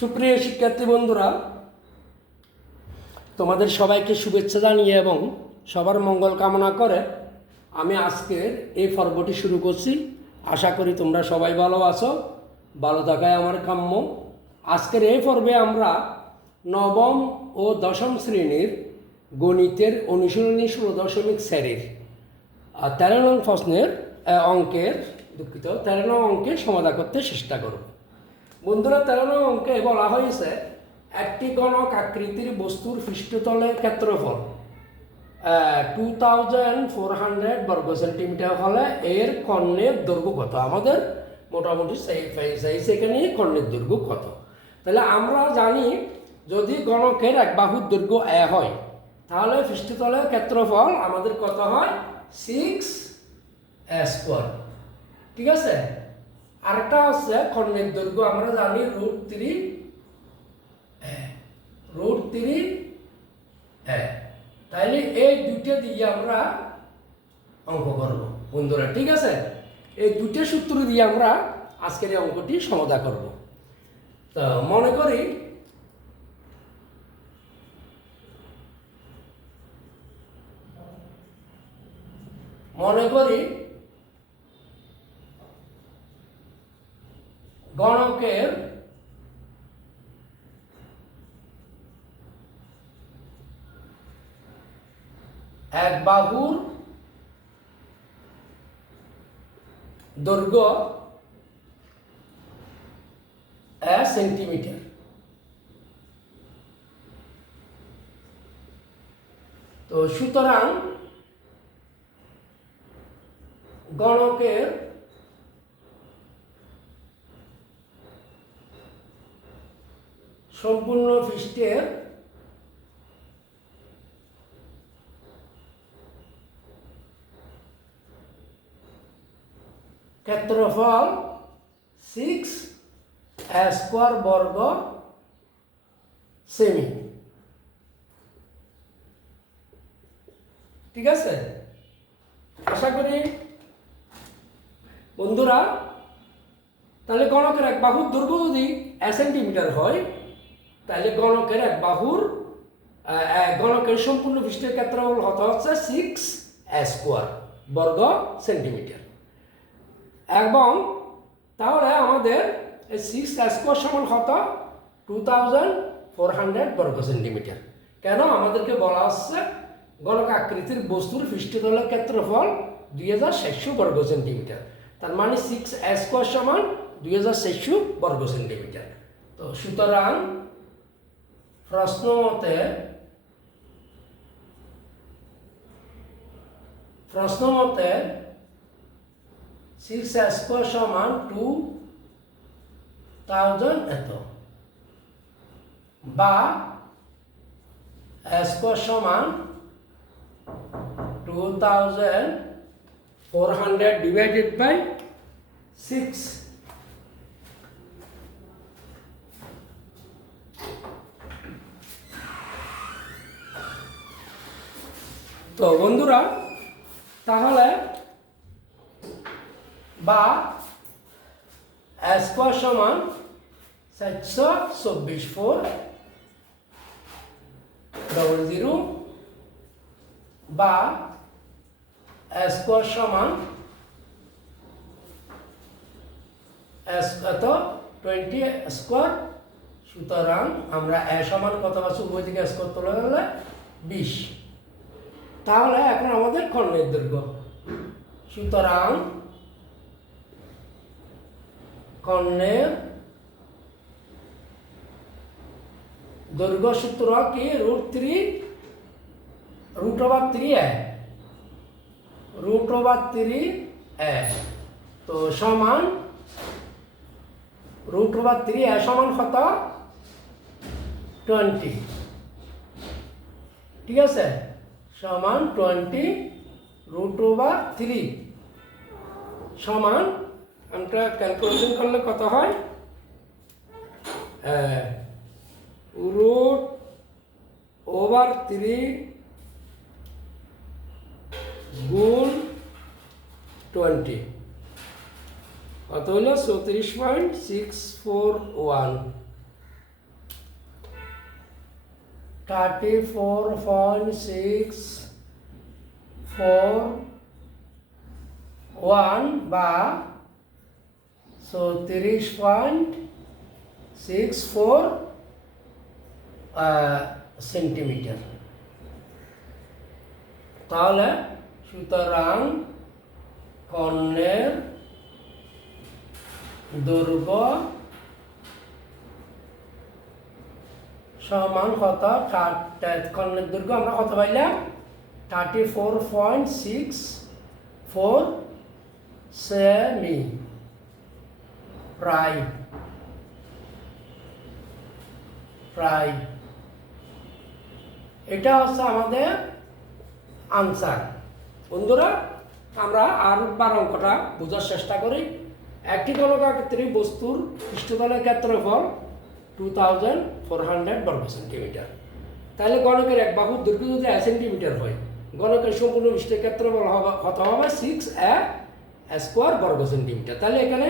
সুপ্রিয় শিক্ষার্থী বন্ধুরা, তোমাদের সবাইকে শুভেচ্ছা জানিয়ে এবং সবার মঙ্গল কামনা করে আমি আজকের এই পর্বটি শুরু করছি। আশা করি তোমরা সবাই ভালো আছো, ভালো থাকাই আমার কাম্য। আজকের এই পর্বে আমরা নবম ও দশম শ্রেণীর গণিতের অনুশীলনী 16.4 13 নং প্রশ্নের অঙ্কের 13 নং অঙ্কের সমাধান করতে চেষ্টা করব। বন্ধুরা, 13 নং অঙ্কে বলা হয়েছে একটি গণক আকৃতির বস্তুর পৃষ্ঠতলের ক্ষেত্রফল 2400 বর্গ সেন্টিমিটার হলে এর কর্ণের দৈর্ঘ্য কত। আমাদের মোটামুটি সেই সেখানে কর্ণের দৈর্ঘ্য কত। তাহলে আমরা জানি যদি গণকের এক বাহুর দৈর্ঘ্য এ হয় তাহলে পৃষ্ঠতলের ক্ষেত্রফল আমাদের কত হয় 6a²। ঠিক আছে। আরেকটা হচ্ছে কর্ণের দৈর্ঘ্য আমরা জানি √3a। তাইলে এই দুটো দিয়ে আমরা অঙ্ক করব বন্ধুরা। ঠিক আছে, এই দুটো সূত্র দিয়ে আমরা আজকের এই অঙ্কটি সমাধান করব। তো মনে করি গণকের এক বাহুর দৈর্ঘ্য 1 সেন্টিমিটার। তো সুতরাং গণকের সম্পূর্ণ পৃষ্ঠের ক্ষেত্রফল 6a² বর্গ সেমি। ঠিক আছে, আশা করি বন্ধুরা। তাহলে গণকের এক বাহুর দৈর্ঘ্য যদি 1 সেন্টিমিটার হয় তাহলে গণকের সম্পূর্ণ পৃষ্ঠের ক্ষেত্রফল হচ্ছে 6a² বর্গ সেন্টিমিটার। এবং তাহলে আমাদের এই 6a² সমান কত 2400 বর্গ সেন্টিমিটার। কেন আমাদেরকে বলা হচ্ছে গণক আকৃতির বস্তুর পৃষ্ঠতলের ক্ষেত্রফল 2400 বর্গ সেন্টিমিটার। তার মানে 6a² সমান 2400 বর্গ সেন্টিমিটার। তো সুতরাং প্রশ্ন মতে 6a² সমান 2000 এত, বা a² সমান 2400 ডিভাইডেড বাই 6। তো বন্ধুরা, তাহলে বা a² সমান 424,400 বা a² সমান 20²। সুতরাং আমরা a সমান কত পাচ্ছি, উভয় থেকে স্কোয়ার তোলা গেলে 20। তাহলে এখন আমাদের কর্ণের দৈর্ঘ্য। সুতরাং কর্ণের দৈর্ঘ্য সূত্র কি √3a। তো সমান √3a সমান কত 20। ঠিক আছে, সমান 20 √3 সমান আমরা ক্যালকুলেশন করলে কত হয় √3 গুণ 20 কত হলো 34.641 34.641 বা 30.64 সেন্টিমিটার। তাহলে সুতরাং কর্ণের দৈর্ঘ্য সমান কত? কর্ণের দৈর্ঘ্য আমরা কত পাইলাম? 34.64 সেমি, প্রায় এটা হচ্ছে আমাদের আনসার। বন্ধুরা, আমরা আর 12 অঙ্কটা বোঝার চেষ্টা করি। একটি গোলকাকৃতির বস্তুর পৃষ্ঠতলের ক্ষেত্রফল 2400 বর্গ সেন্টিমিটার। তাহলে গণকের এক বাহুর দৈর্ঘ্য যদি 1 সেন্টিমিটার হয়, গণকের সম্পূর্ণ পৃষ্ঠের ক্ষেত্রফল কত হবে? 6a স্কোয়ার বর্গ সেন্টিমিটার। তাহলে এখানে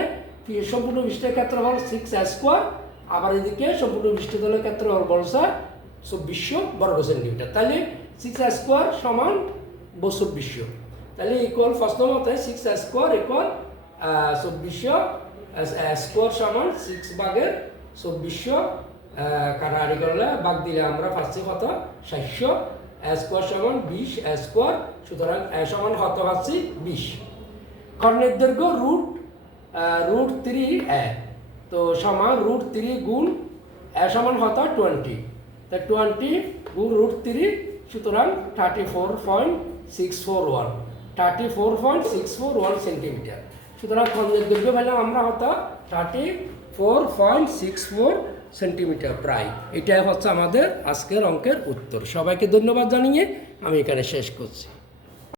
সম্পূর্ণ পৃষ্ঠের ক্ষেত্রফল 6a স্কোয়ার, আবার এদিকে সম্পূর্ণ পৃষ্ঠতলের ক্ষেত্রফল বলছে 2400 বর্গ সেন্টিমিটার। তাহলে 6a স্কোয়ার সমান 2400। তাহলে ইকুয়াল প্রশ্ন মতে 6a স্কোয়ার ইকুয়াল 2400 স্কোয়ার সমান 6 ভাগের 2400 কাটাকাটি করলে ভাগ দিলে আমরা পাচ্ছি কত? 700 স্কোয়ার সমান 20 স্কোয়ার। সুতরাং সমান কত পাচ্ছি? 20। কর্ণের দৈর্ঘ্য √3a, তো সমান √3 গুণ সমান কত? 20। তা 20 গুণ √3, সুতরাং 34.641 সেন্টিমিটার। সুতরাং কর্ণের দৈর্ঘ্য পেলাম আমরা কত? 34.64 সেন্টিমিটার প্রায়। এটাই হচ্ছে আমাদের আজকের অঙ্কের উত্তর। সবাইকে ধন্যবাদ জানিয়ে আমি এখানে শেষ করছি।